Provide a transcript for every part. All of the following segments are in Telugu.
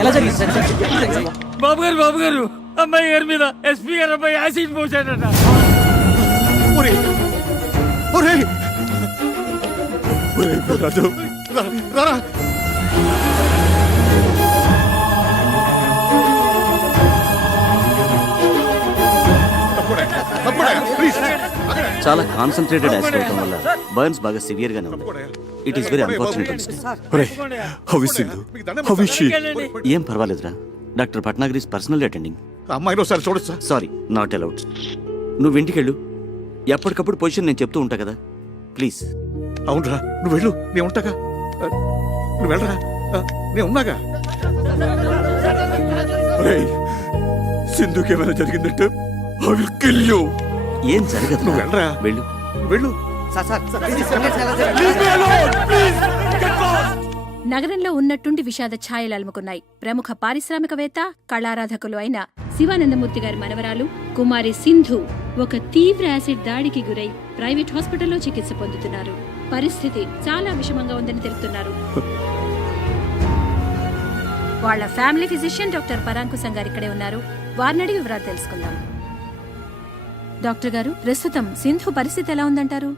ఎలా జరిగింది సార్? బాబు గారు అమ్మాయి గారి మీద ఎస్పీ గారు అబ్బాయి యాసిడ్ పోసాడట. ఒరేయ్, ఒరేయ్, ఒరేయ్ రాజు, రారా. చాలా కాన్సన్ట్రేటెడ్ యాసిడ్ అవడం వల్ల బర్న్స్ బాగా సివియర్ గానే ఉంది. It is very unfortunate. ఏం పర్వాలేదురా. Doctor Patnagar is personal attending. అమ్మాయిని ఒకసారి చూడొచ్చా? Sorry, not allowed. నువ్వు ఇంటికెళ్ళు. ఎప్పటికప్పుడు పొజిషన్ నేను చెప్తూ ఉంటా కదా, ప్లీజ్. అవునరా, నువ్వు వెళ్ళు, నేను ఉంటాగా. నువ్వు వెళ్ళరా, నేను ఉన్నాగా. సింధుకి ఏమైనా జరిగిందంటే I will kill you. ఏం జరగదు, నువ్వు వెళ్ళరా, వెళ్ళు. వెళ్ళు. నగరంలో ఉన్నట్టుండి విషాద ఛాయలు అలుముకున్నాయి. ప్రముఖ పారిశ్రామికవేత్త, కళారాధకులు అయిన శివానందమూర్తి గారి మనవరాలు కుమారి సింధు ఒక తీవ్ర యాసిడ్ దాడికి గురై ప్రైవేట్ హాస్పిటల్లో చికిత్స పొందుతున్నారు. పరిస్థితి చాలా విషమంగా ఉందని తెలుపుతున్నారు. వాళ్ల ఫ్యామిలీ ఫిజిషియన్ డాక్టర్ పరాంకుశం గారు ఇక్కడే ఉన్నారు. వారిని అడిగి వివరాలు తెలుసుకుందాం. డాక్టర్ గారు, ప్రస్తుతం సింధు పరిస్థితి ఎలా ఉందంటారు?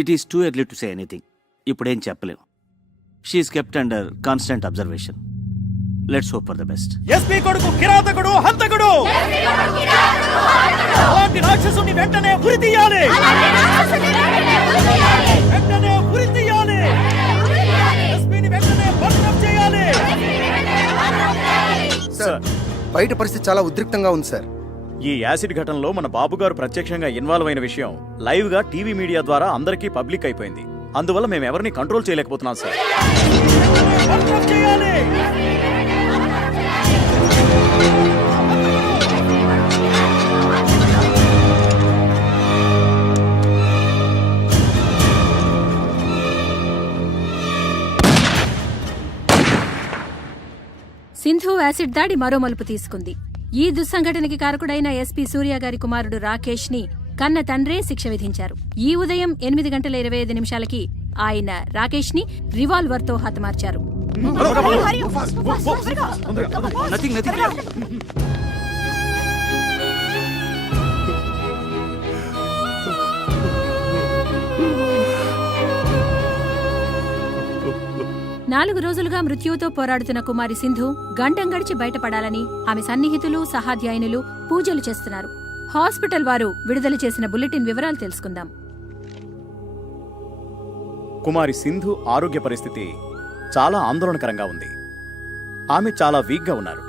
It is too early to say anything. ఇప్పుడేం చెప్పలేం. She is kept under constant observation. Let's hope for the best. SP కొడుకు కిరాతకుడు, హంతకుడు. అలాంటి రాక్షసుని వెంటనే ఉరి తీయాలి. వెంటనే ఉరి తీయాలి. ఎస్పీని వెంటనే బర్న్ చేయాలి. సార్, బయట పరిస్థితి చాలా ఉద్రిక్తంగా ఉంది సార్. ఈ యాసిడ్ ఘటనలో మన బాబు గారు ప్రత్యక్షంగా ఇన్వాల్వ్ అయిన విషయం లైవ్ గా టీవీ మీడియా ద్వారా అందరికీ పబ్లిక్ అయిపోయింది. అందువల్ల మేము ఎవరిని కంట్రోల్ చేయలేకపోతున్నాం సార్. 'సింధు యాసిడ్ దాడి మరో మలుపు తీసుకుంది. ఈ దుస్సంఘటనకి కారకుడైన ఎస్పీ సూర్య గారి కుమారుడు రాకేష్ ని కన్న తండ్రే శిక్ష విధించారు. ఈ ఉదయం 8:25 ఆయన రాకేష్ ని రివాల్వర్ తో హతమార్చారు. నాలుగు రోజులుగా మృత్యువుతో పోరాడుతున్న కుమారి సింధు గండం గడిచి బయటపడాలని ఆమె సన్నిహితులు, సహాధ్యాయునులు పూజలు చేస్తున్నారు. హాస్పిటల్ వారు విడుదల చేసిన బులెటిన్ వివరాలు తెలుసుకుందాం. కుమారి సింధు ఆరోగ్య పరిస్థితి చాలా ఆందోళనకరంగా ఉంది. ఆమె చాలా వీక్ గా ఉన్నారు.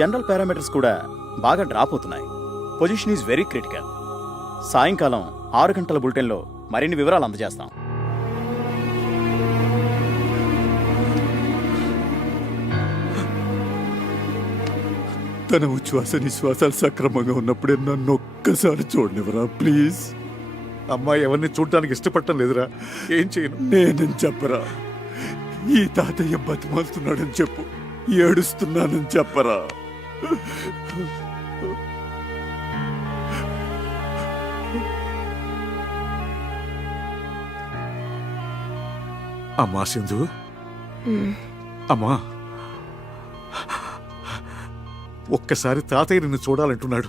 జనరల్ పారామీటర్స్ కూడా బాగా డ్రాప్ అవుతున్నాయి. Position is very critical. సాయంకాలం 6 గంటల బులెటిన్లో మరిన్ని వివరాలు అందజేస్తాం. తన ఉచ్ఛ్వాస నిశ్వాసాలు సక్రమంగా ఉన్నప్పుడే నన్ను ఒక్కసారి చూడనివరా ప్లీజ్. అమ్మాయి ఎవరిని చూడటానికి ఇష్టపడటం లేదురా. ఏం చేయను? నేనని చెప్పరా. ఈ తాతయ్య బతిమాలుతున్నాడని చెప్పు. ఏడుస్తున్నానని చెప్పరా. అమ్మా సింధు, అమ్మా, ఒక్కసారి తాతయ్య నిన్ను చూడాలంటున్నాడు.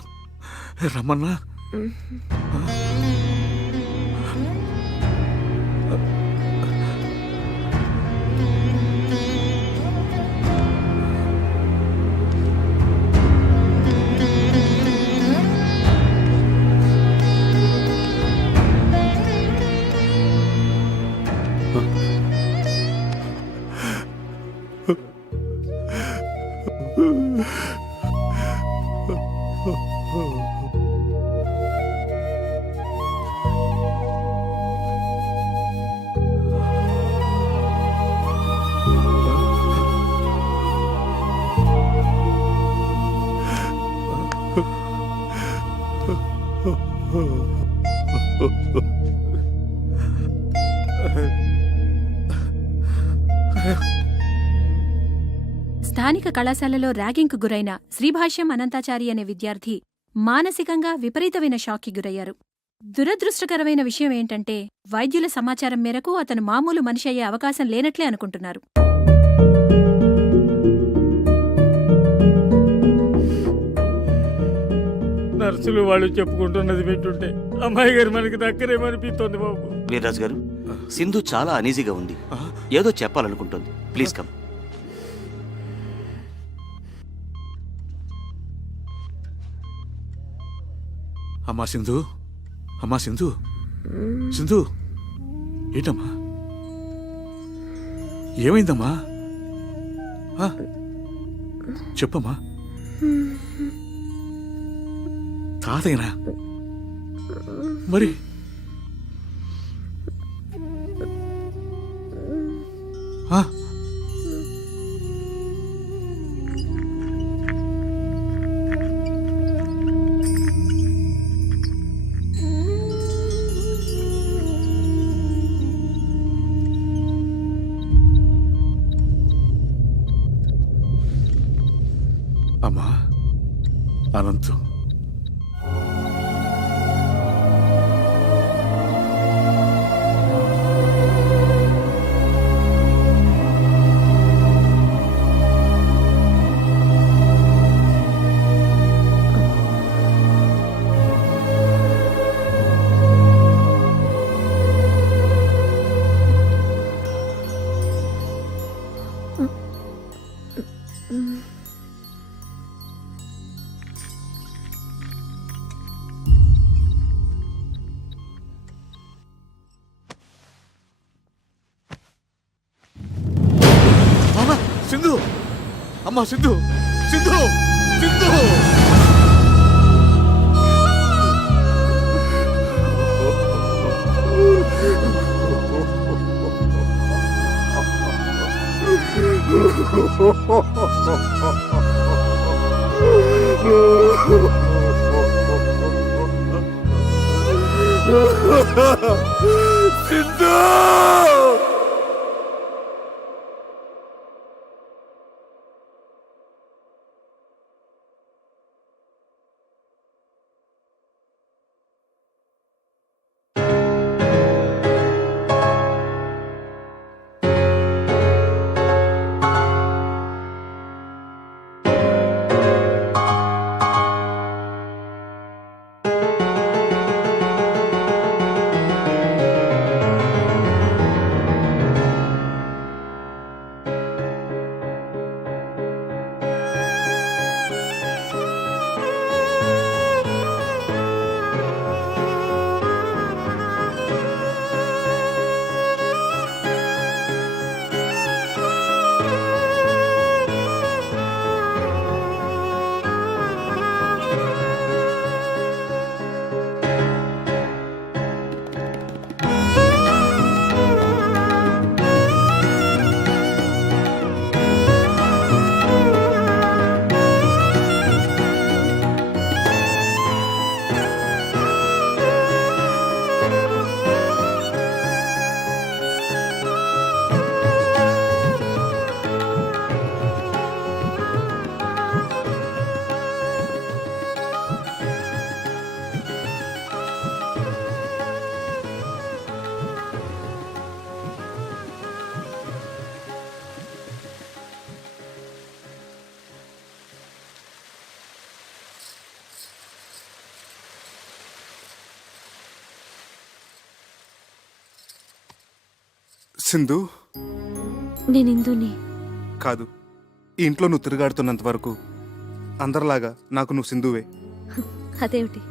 రమ్మన్నా. స్థానిక కళాశాలలో ర్యాగింగ్కు గురైన శ్రీభాష్యం అనంతాచారి అనే విద్యార్థి మానసికంగా విపరీతమైన షాక్కి గురయ్యారు. దురదృష్టకరమైన విషయం ఏంటంటే వైద్యుల సమాచారం మేరకు అతను మామూలు మనిషి అయ్యే అవకాశం లేనట్లే అనుకుంటున్నారు. నర్సులు వాళ్ళు చెప్పుకుంటున్నది వింటుంటే అమ్మాయి గారు మనకి దక్కరేమనిపిస్తోంది బాబు. వీర్రాజు గారు, సింధు చాలా అనీజీగా ఉంది, ఏదో చెప్పాలనుకుంటుంది. Please come. అమ్మా సింధు, అమ్మా సింధు, సింధు, ఏంటమ్మా ఏమైందమ్మా? ఆ? చెప్పమ్మా. తాతయ్యనా? మరి ఆ? అమ్మా అనంతు, సింధు, అమ్మా సింధు, సింధు, సింధు. సింధు. సింధు, నేను ఇందుని కాదు, ఈ ఇంట్లో నువ్వు తిరుగాడుతున్నంత వరకు అందరిలాగా నాకు నువ్వు సింధువే. అదేమిటి,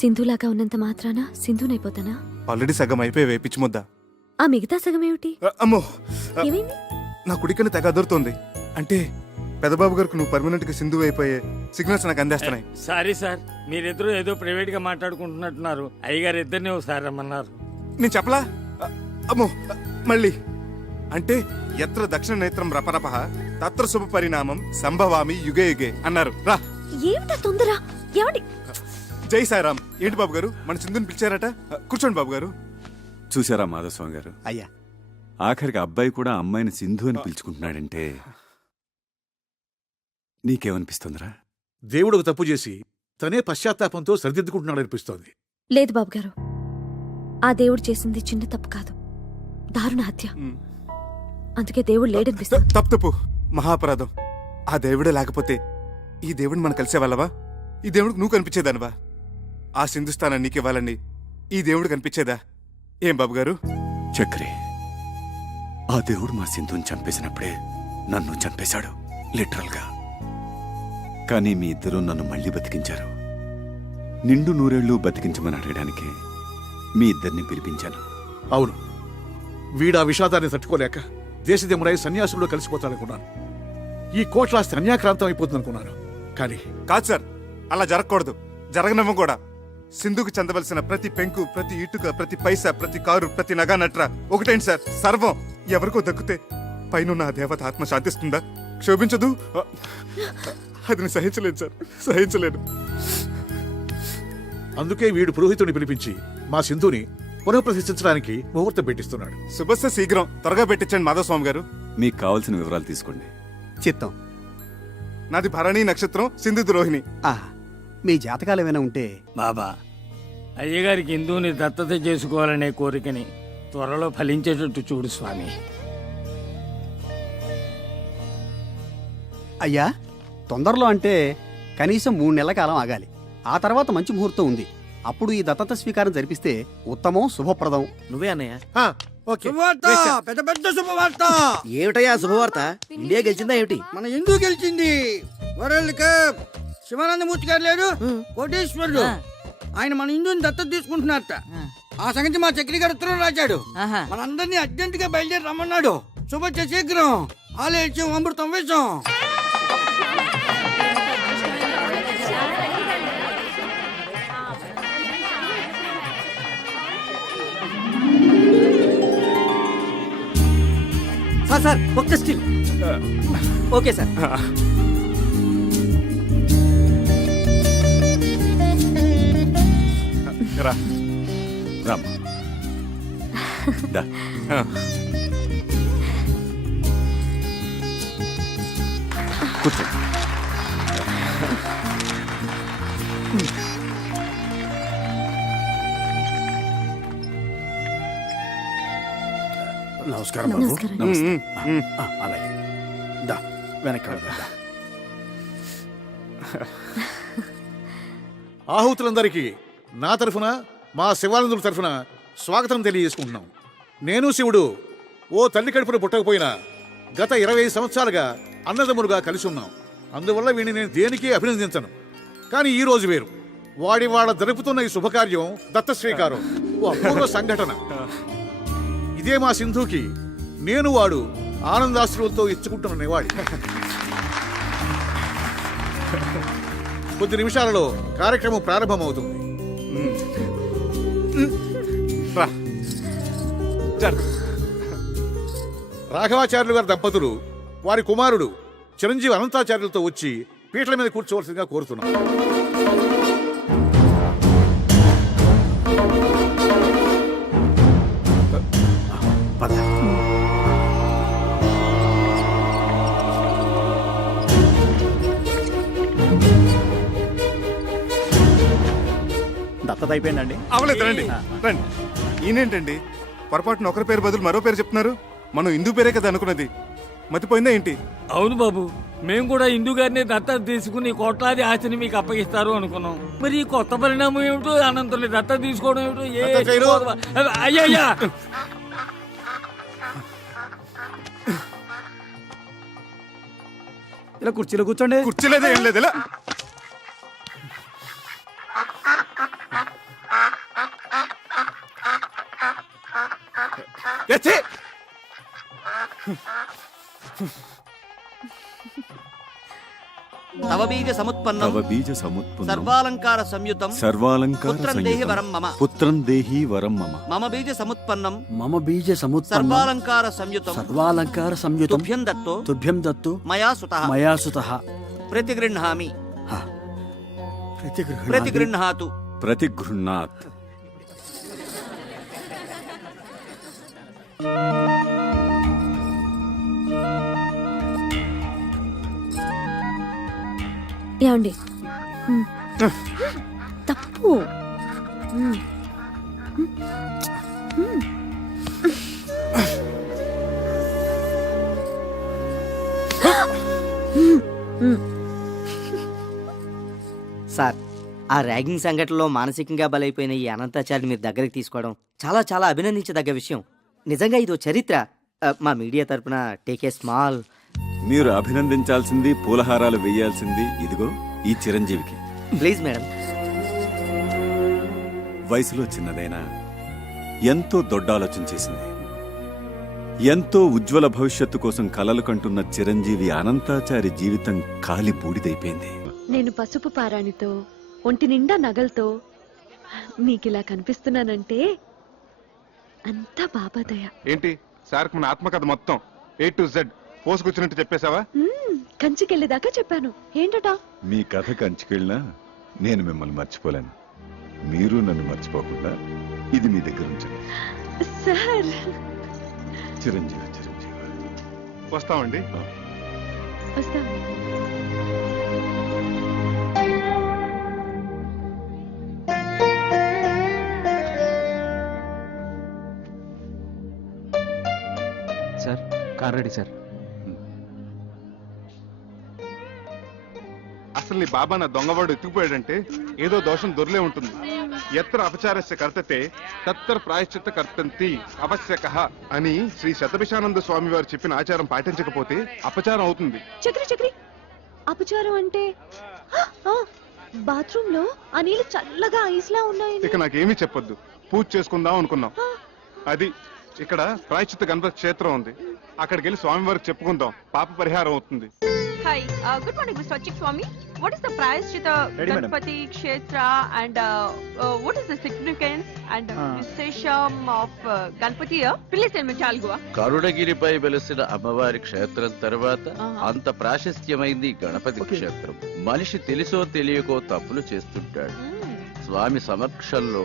సింధులాగా ఉన్నంత మాత్రాన సింధునైపోతానా? ఆల్రెడీ సగం అయిపోయావే పిచ్చిముద్ద. ఆ మిగతా సగం ఏమిటి? అమ్మో, ఏమైంది? నా కుడికని తెగ అదురుతోంది. అంటే పెదబాబు గారికి నువ్వు పర్మనెంట్ గా సింధువు అయిపోయే సిగ్నల్స్ నాకు అందేస్తున్నాయి. సారీ సార్, మీరిద్దరూ ఏదో ప్రైవేట్ గా మాట్లాడుకుంటున్నట్టున్నారు. అయ్యగారు ఇద్దరిని ఒకసారి రమ్మన్నారు. నేను చెప్పలా? అమ్మో, మళ్ళీ అంటే ఎత్ర దక్షిణ నేత్రం రపరప తత్ర శుభ పరిణామం సంభవామి యుగే యుగే అన్నారు. రా. ఏమిటా తొందర? ఏమండి? జై సాయిరామ్. ఏంటి బాబు గారు, మన సింధుని పిలిచారట? కూర్చోండి బాబు గారు. చూసారా మాధవస్వామి గారు, అయ్యా, ఆఖరికి అబ్బాయి కూడా అమ్మాయిని సింధు అని పిలుచుకుంటున్నాడంటే నీకేమనిపిస్తుందిరా? దేవుడు తప్పు చేసి తనే పశ్చాత్తాపంతో సరిదిద్దుకుంటున్నాడు అనిపిస్తోంది. లేదు బాబు గారు, ఆ దేవుడు చేసింది చిన్న తప్పు కాదు, దారుణ హత్య. అందుకే దేవుడు లేడనిపిస్తుంది. తప్పు తప్పు, మహాపరాధం. ఆ దేవుడే లేకపోతే ఈ దేవుడిని మనం కలిసే వాళ్ళవా? ఈ దేవుడికి నువ్వు కనిపించేదానివా? ఆ సింధుస్థానం నీకివ్వాలని ఈ దేవుడు కనిపించేదా? ఏం బాబు గారు? చక్రి, ఆ దేవుడు మా సింధుని చంపేసినప్పుడే నన్ను చంపేశాడు, లిటరల్గా. కానీ మీ ఇద్దరూ నన్ను మళ్ళీ బతికించారు. నిండు నూరేళ్లు బతికించమని అడగడానికి మీ ఇద్దరిని పిలిపించాను. అవును, వీడా విషాదాన్ని తట్టుకోలేక దేశదేముడై సన్యాసుల్లో కలిసిపోతాడనుకున్నాను. ఈ కోట్లాస్తి అన్యాక్రాంతం అయిపోతుందనుకున్నాను. కానీ కాదు సార్, అలా జరగకూడదు, జరగనివ్వం కూడా. సింధుకు చెందవలసిన ప్రతి పెంకు, ప్రతి ఇటుక, ప్రతి పైసా, ప్రతి కారు, ప్రతి నగా నట్ర ఒకటేంటి సార్, సర్వం ఎవరికో దక్కితే పైన ఆ దేవత ఆత్మ శాంతిస్తుందా? క్షోభించదు. అది నేను సహించలేను సార్, సహించలేను. అందుకే వీడు పురోహితుడిని పిలిపించి మా సింధుని పునఃప్రతిష్ఠించడానికి ముహూర్తం పెట్టిస్తున్నాడు. శుభస్య శీఘ్రం, త్వరగా పెట్టించండి మాధవస్వామి గారు. మీకు కావలసిన వివరాలు తీసుకోండి. చిత్తం. నాది భరణీ నక్షత్రం, సింధుది రోహిణి. మీ జాతకాలు ఏమైనా ఉంటే బాబా, అయ్యగారికి హిందువుని దత్తత చేసుకోవాలనే కోరికని త్వరలో ఫలించేటట్టు చూడు స్వామి. అయ్యా, తొందరలో అంటే కనీసం 3 నెలల కాలం ఆగాలి. ఆ తర్వాత మంచి ముహూర్తం ఉంది. అప్పుడు ఈ దత్తత స్వీకారం జరిపిస్తే ఉత్తమం, శుభప్రదం. నువ్వే అన్నయ్య. పెద్ద పెద్ద శుభవార్త. ఏమిటయ్యా శుభవార్త? ఇండియా గెలిచిందా ఏమిటి? మన ఎందుకు గెలిచింది? World cup. శివానందమూర్తి గారు లేరు, కోటేశ్వరుడు, ఆయన మన హిందువుని దత్తత తీసుకుంటున్నారట. ఆ సంగతి మా చక్రి గారు ఉత్తరం రాశాడు. మనందరినీ అర్జెంట్ గా బయలుదేరి రమ్మన్నాడు. శుభ శీఘ్రం, ఆలయం అమృతం వేషం. సార్ ఒక్క స్టిల్. Okay sir. రా. రామ్, దా. కూర్చో. నమస్కారం బాబు. నమస్కారం. అలాగే దా, వెనక్కి వెళ్దాం. ఆహుతులందరికీ నా తరఫున, మా శివానందుల తరఫున స్వాగతం తెలియజేసుకుంటున్నాం. నేను శివుడు ఓ తల్లి కడుపున పుట్టకపోయినా గత 20 సంవత్సరాలుగా అన్నదమ్ములుగా కలిసి ఉన్నాం. అందువల్ల వీడిని నేను దేనికి అభినందించను. కానీ ఈ రోజు వేరు. వాడి వాళ్ళ జరుపుతున్న ఈ శుభకార్యం దత్త శ్రీకారం, ఓ అపూర్వ సంఘటన. ఇదే మా సింధుకి నేను వాడు ఆనందాశ్రువులతో ఇచ్చుకుంటున్న నివాళి. కొద్ది నిమిషాలలో కార్యక్రమం ప్రారంభమవుతుంది. రా. జరు. రాఘవాచార్యులు గారి దంపతులు వారి కుమారుడు చిరంజీవి అనంతాచార్యులతో వచ్చి పీటల మీద కూర్చోవలసిందిగా కోరుతున్నాం. పద. దత్తత అయిపోయిందండి. అవలేదు, రండి రండి. ఈయనేంటండి పొరపాటున ఒకరి పేరు బదులు మరో పేరు చెప్తున్నారు? మనం హిందూ పేరే కదా అనుకున్నది, మతిపోయిందా ఏంటి? అవును బాబు, మేము కూడా హిందూ గారిని దత్తత తీసుకుని కోట్లాది ఆస్తిని మీకు అప్పగిస్తారు అనుకున్నాం. మరి ఈ కొత్త పరిణామం ఏమిటో, అనంతుని దత్తత తీసుకోవడం ఏమిటో. అయ్యా, ఇలా కుర్చీలో కూర్చోండి. కుర్చీలేదే ఏం లేదు. ఇలా ఎచ్చే. తవ బీజ సముత్పన్నం తవ బీజ సముత్పన్నం సర్వాలంకార సంయుతం సర్వాలంకార పుత్రం దేహి వరం మమ. పుత్రం దేహి వరం మమ. మమ బీజ సముత్పన్నం మమ బీజ సముత్పన్నం సర్వాలంకార సంయుతం సర్వాలంకార సంయుతం తుభ్యం దత్తో తుభ్యం దత్తు మయా సుతః మయా సుతః ప్రతిగృహ్ణామి ప్రతిగృహ్ణామి ప్రతిగృహ్ణాతు. ప్రతిగృహ్ణాత్. ఏమండి, తప్పు. సార్, ఆ ర్యాగింగ్ సంఘటనలో మానసికంగా బలైపోయిన ఈ అనంతాచారిని మీరు దగ్గరికి తీసుకోవడం చాలా చాలా అభినందించదగ్గ విషయం. నిజంగా ఇదో చరిత్ర. మా మీడియా తరపున టేక్ ఏ స్మాల్. మీరు అభినందించాల్సింది, పూలహారాలు వేయాల్సింది ఇదిగో ఈ చిరంజీవికి. Please madam. వయసులో చిన్నదైనా ఎంతో దొడ్డ ఆలోచన చేసింది. ఎంతో ఉజ్వల భవిష్యత్తు కోసం కలలు కంటున్న చిరంజీవి అనంతాచారి జీవితం కాలి బూడిదైపోయింది. నేను పసుపు పారాణితో ఒంటి నిండా నగలతో నీకిలా కనిపిస్తున్నానంటే అంతా బాబాదయ. ఏంటి సార్ మన ఆత్మకథ మొత్తం A to Z పోసుకొచ్చినట్టు చెప్పేశావా? కంచికెళ్ళేదాకా చెప్పాను. ఏంటట? మీ కథ కంచుకెళ్ళినా నేను మిమ్మల్ని మర్చిపోలేను. మీరు నన్ను మర్చిపోకుండా ఇది మీ దగ్గర ఉంచండి. సార్, చిరంజీవి చిరంజీవి. వస్తామండి. వస్తాం. Sir, car ready sir. అసలు నీ బాబా నా దొంగవాడు ఎత్తుకుపోయాడంటే ఏదో దోషం దొరలే ఉంటుంది. ఎత్ర అపచారస్య కర్తతే తత్తర ప్రాయశ్చిత్త కర్తంతి అవశ్యకః అని శ్రీ శతభిషానంద స్వామి వారు చెప్పిన ఆచారం పాటించకపోతే అపచారం అవుతుంది. చక్రి చక్రి, అపచారం అంటే బాత్రూమ్ లో ఆ నీళ్ళు చల్లగా ఐస్లా ఉన్నాయి. ఇక నాకేమీ చెప్పొద్దు. పూజ చేసుకుందాం అనుకున్నాం. అది ఇక్కడ ప్రాయశ్చిత్త గణపతి క్షేత్రం ఉంది. అక్కడికి వెళ్ళి స్వామి వారికి చెప్పుకుందాం. పాప పరిహారం అవుతుంది. Hi, good morning, Mr. Achik Swami. What is the Prayashchita Ganpati Kshetra and what is the significance and Vishesham of Ganpati here? Please tell me, Chalgua. కరుణగిరిపై వెలిసిన అమ్మవారి క్షేత్రం తర్వాత అంత ప్రాశస్త్యమైంది గణపతి క్షేత్రం. మనిషి తెలిసో తెలియకో తప్పులు చేస్తుంటాడు. స్వామి సమక్షంలో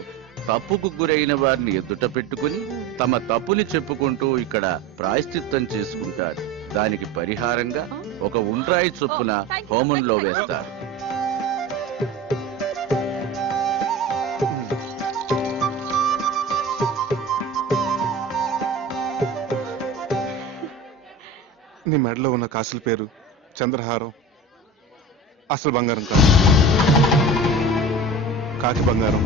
తప్పుకు గురైన వారిని ఎదుట పెట్టుకుని తమ తప్పుని చెప్పుకుంటూ ఇక్కడ ప్రాయశ్చిత్తం చేసుకుంటారు. దానికి పరిహారంగా ఒక ఉండ్రాయి చొప్పున హోమంలో వేస్తారు. నీ మెడలో ఉన్న కాసుల పేరు చంద్రహారం. అసలు బంగారం కాదు, కాకి బంగారం.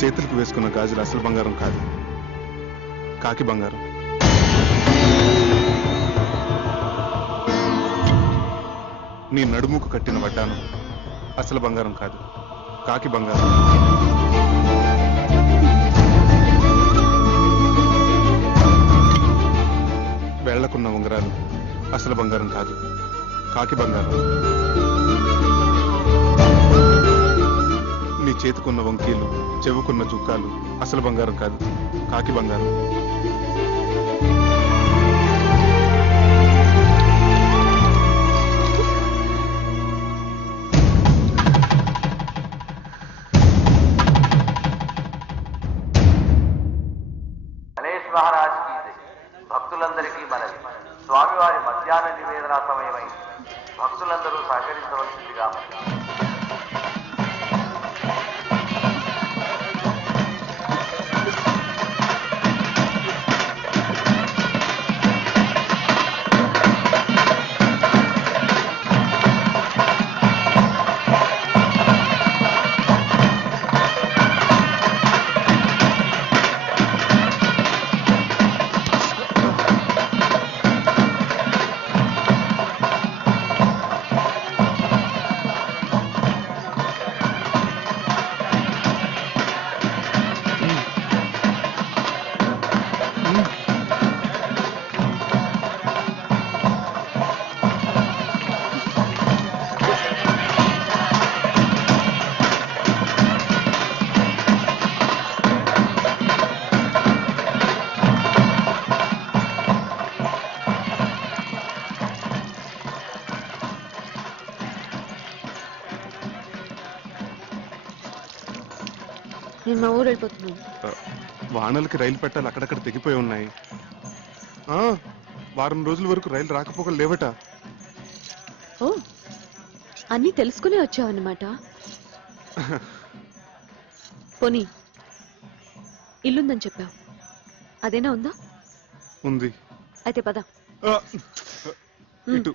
చేతులకు వేసుకున్న గాజులు అసలు బంగారం కాదు, కాకి బంగారం. నీ నడుముకు కట్టిన వడ్డాను అసలు బంగారం కాదు, కాకి బంగారం. వేళ్లకున్న ఉంగరాలు అసలు బంగారం కాదు, కాకి బంగారం. నీ చేతుకున్న వంకీలు, చెవుకున్న చుక్కాలు అసలు బంగారం కాదు, కాకి బంగారం. గణేష్ మహారాజ్ కి భక్తులందరికీ మనవి. స్వామివారి మధ్యాహ్న నివేదన సమయమై భక్తులందరూ సహకరించవలసిందిగా మనవి. నేను మా ఊరు వెళ్ళిపోతున్నాను. వానలకి రైలు పెట్టాలి అక్కడక్కడ తెగిపోయి ఉన్నాయి. వారం రోజుల వరకు రైలు రాకపోకలు లేవట. ఓ, అన్నీ తెలుసుకునే వచ్చావన్నమాట. పోనీ ఇల్లుందని చెప్పావు, అదేనా ఉందా? ఉంది. అయితే పద. ఇటు.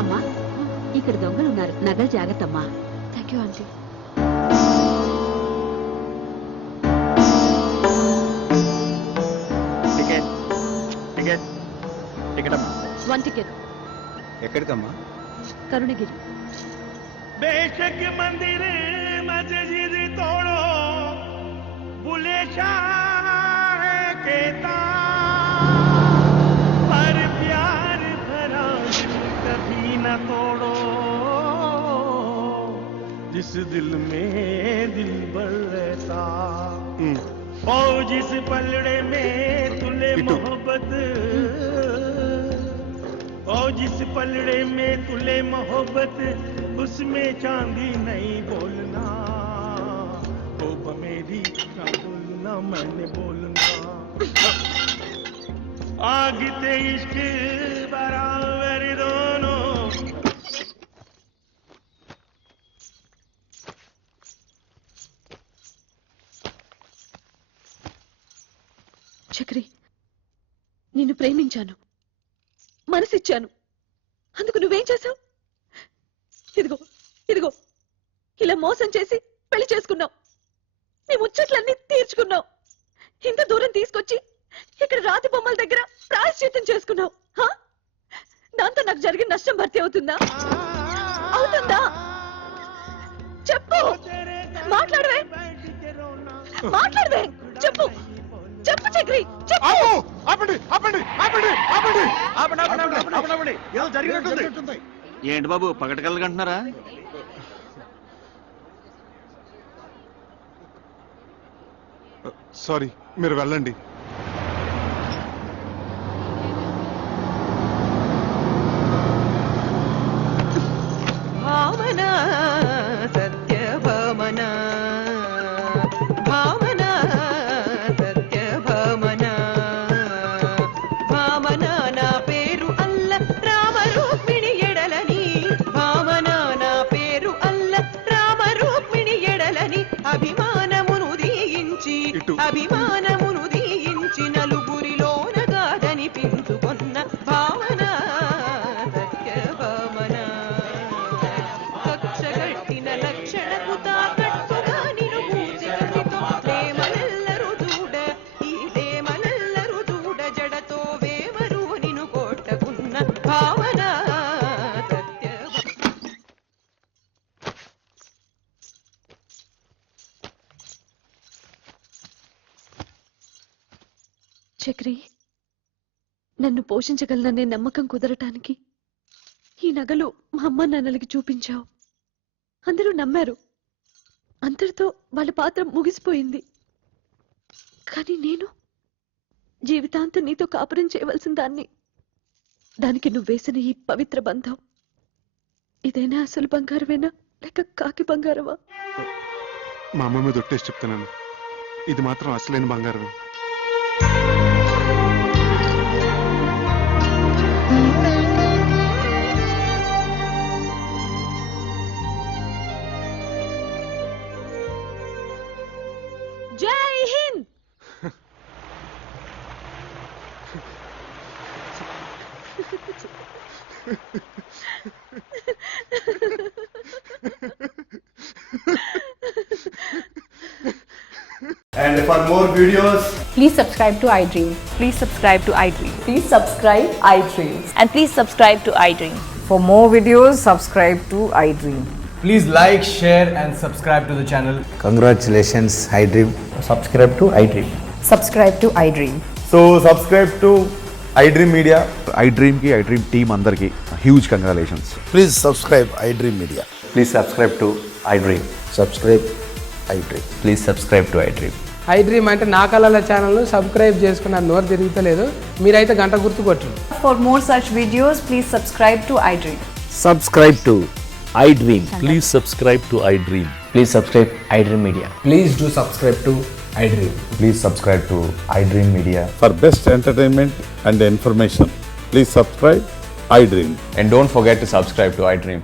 అమ్మా, ఇక్కడ దొంగలున్నారు, నగలు జాగ్రత్త అమ్మా. Thank you aunty. టికెట్ అమ్మా. 1 టికెట్. ఎక్కడికమ్మా? కరుణగిరి. बेशक मंदिर मस्जिद तोड़ो बुले शाह कहता पर प्यार भरा दिल कभी न तोड़ो जिस दिल में दिल भर रहता ओ जिस पलड़े में तुले मोहब्बत ओ जिस पलड़े में तुले मोहब्बत उसमें चांदी नहीं बोलना, तो मेरी ना बोलना, मैंने बोलना। आग ते इश्क बराबर दोनों। చక్రి, నిన్ను ప్రేమించాను, మనసిచ్చాను, అందుకు నువ్వేం చేశావు? ఇదిగో ఇదిగో ఇలా మోసం చేసి పెళ్లి చేసుకున్నావు, నీ ముచ్చట్లన్నీ తీర్చుకున్నావు, ఇంత దూరం తీసుకొచ్చి ఇక్కడ రాతి బొమ్మల దగ్గర ప్రాయశ్చిత్తం చేసుకున్నావు. దాంతో నాకు జరిగిన నష్టం భర్తీ అవుతుందా? అవుతుందా? చెప్పు, మాట్లాడవే, మాట్లాడవే, చెప్పు, చెప్పు చక్రి, చెప్పు. ఏంటి బాబు పగటకల్లగంటున్నారా? సారీ, మీరు వెళ్ళండి. భావన సత్యభామన భావన సత్యభామన భావన నా పేరు అల్ల రామ రూక్మిణి ఎడలని భావన నా పేరు అల్ల రామ రూక్మిణి ఎడలని అభిమానమును దీయించి అభిమానమును దీయించి నలుగురిలోన కాదనిపించుకొన్న భావన సత్యభామన కక్షగట్టిన లక్షణకు తాకట్టుగా నిను పూజితునితో ప్రేమనెల్లరు చూడ ఈ ప్రేమనెల్లరు చూడ జడతో వేమరు నిను కొట్టకున్న భావన చక్రి, నన్ను పోషించగలననే నమ్మకం కుదరటానికి ఈ నగలు మా అమ్మ నాన్నలకి చూపించావు. అందరూ నమ్మారు, అంతటితో వాళ్ళ పాత్ర ముగిసిపోయింది. కానీ నేను జీవితాంతం నీతో కాపురం చేయవలసిన దాన్ని. దానికి నువ్వేసిన ఈ పవిత్ర బంధం ఇదైనా అసలు బంగారమేనా లేక కాకి బంగారమా? మా అమ్మ మీద ఒట్టేసి చెప్తున్నాను, ఇది మాత్రం అసలైన బంగారమే. జై Hind. And for more videos, Please subscribe to iDream. Please subscribe to iDream. Please subscribe iDream. And please subscribe to iDream. For more videos, subscribe to iDream. please like, share and subscribe to the channel. congratulations, iDream. Subscribe to iDream. Subscribe to iDream. So subscribe to iDream Media. iDream ki iDream team andarki huge congratulations. Please subscribe iDream Media. Please subscribe to iDream. Subscribe iDream. Please subscribe to iDream. iDream అంటే నా కళల ఛానల్ను సబ్స్క్రైబ్ చేసుకున్న నోరు తిరుగుతలేదు, మీరైతే గంట గుర్తు కొట్టండి. For more such videos, please subscribe to iDream. Subscribe to iDream. Please subscribe to iDream. Please subscribe iDream Media. Please do subscribe to iDream. Please subscribe to iDream Media. For best entertainment and information, please subscribe iDream. And don't forget to subscribe to iDream.